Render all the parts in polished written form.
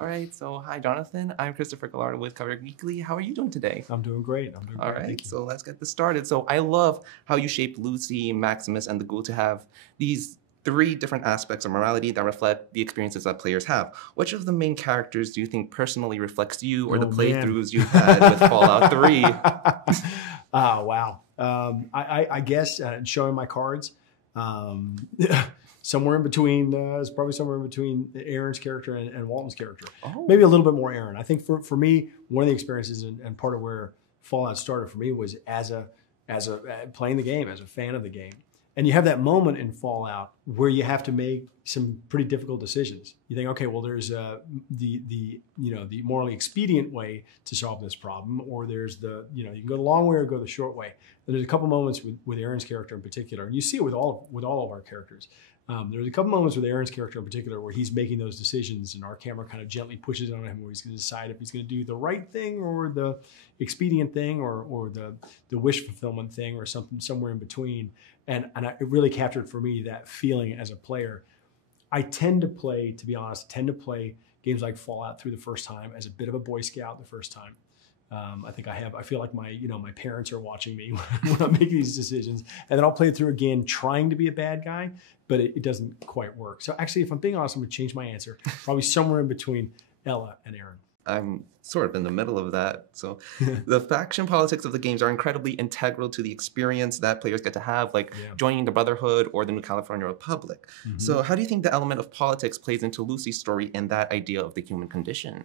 All right, so hi, Jonathan. I'm Christopher Gallardo with CoveredGeekly. How are you doing today? I'm doing great. I'm doing great. All right, Thank you. so let's get this started. So I love how you shaped Lucy, Maximus, and the Ghoul to have these three different aspects of morality that reflect the experiences that players have. Which of the main characters do you think personally reflects you or the playthroughs you've had with Fallout 3? Oh, wow. I guess showing my cards, somewhere in between, it's probably somewhere in between Aaron's character and Walton's character. Oh. Maybe a little bit more Aaron. I think for me, one of the experiences and part of where Fallout started for me was as a playing the game, as a fan of the game. And you have that moment in Fallout where you have to make some pretty difficult decisions. You think, okay, well, there's the morally expedient way to solve this problem, or there's you can go the long way or go the short way. And there's a couple moments with Aaron's character in particular, and you see it with all of our characters. There's a couple moments with Aaron's character in particular where he's making those decisions, and our camera kind of gently pushes on him where he's going to decide if he's going to do the right thing or the expedient thing or the wish fulfillment thing or somewhere in between. And it really captured for me that feeling as a player. I tend to play games like Fallout through the first time as a bit of a Boy Scout the first time. I feel like my parents are watching me when I make these decisions, and then I'll play it through again, trying to be a bad guy, but it doesn't quite work. So actually, if I'm being honest, I'm gonna change my answer. Probably somewhere in between Ella and Aaron. I'm sort of in the middle of that. So the faction politics of the games are incredibly integral to the experience that players get to have, like joining the Brotherhood or the New California Republic. Mm-hmm. So how do you think the element of politics plays into Lucy's story and that idea of the human condition?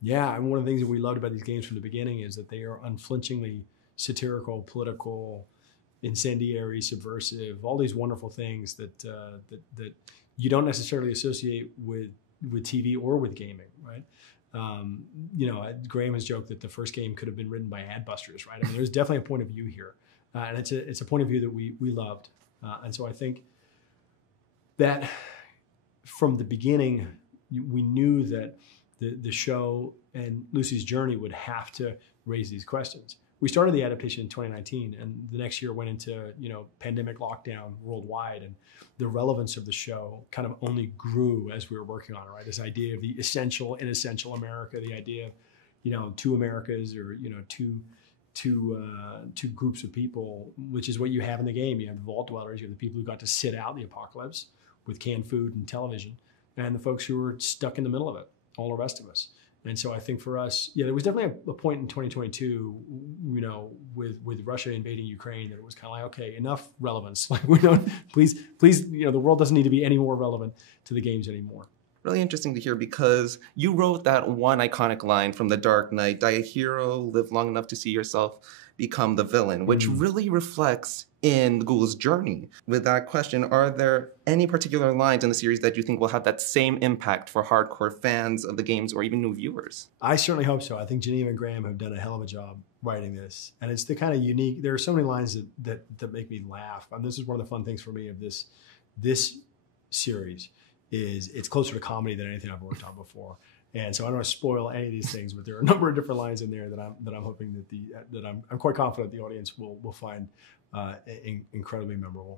Yeah, and one of the things that we loved about these games from the beginning is that they are unflinchingly satirical, political, incendiary, subversive, all these wonderful things that you don't necessarily associate with TV or with gaming, right? Graham has joked that the first game could have been written by Adbusters, right? I mean, there's definitely a point of view here, and it's a point of view that we loved, and so I think that from the beginning we knew that the show and Lucy's journey would have to raise these questions. We started the adaptation in 2019, and the next year went into pandemic lockdown worldwide, and the relevance of the show kind of only grew as we were working on it. Right, this idea of the essential and inessential America, the idea of two Americas or two groups of people, which is what you have in the game. You have the Vault Dwellers, you have the people who got to sit out the apocalypse with canned food and television, and the folks who were stuck in the middle of it, all the rest of us. And so I think for us, there was definitely a point in 2022, with Russia invading Ukraine, that it was kind of like, okay, enough relevance. Like please, the world doesn't need to be any more relevant to the games anymore. Really interesting to hear, because you wrote that one iconic line from The Dark Knight, "Die a hero, live long enough to see yourself become the villain," which really reflects in the Ghoul's journey. With that question, are there any particular lines in the series that you think will have that same impact for hardcore fans of the games or even new viewers? I certainly hope so. I think Geneva and Graham have done a hell of a job writing this. And it's the kind of unique, there are so many lines that make me laugh. And this is one of the fun things for me of this series is it's closer to comedy than anything I've worked on before. And so I don't want to spoil any of these things, but there are a number of different lines in there that I'm hoping that I'm quite confident the audience will find incredibly memorable.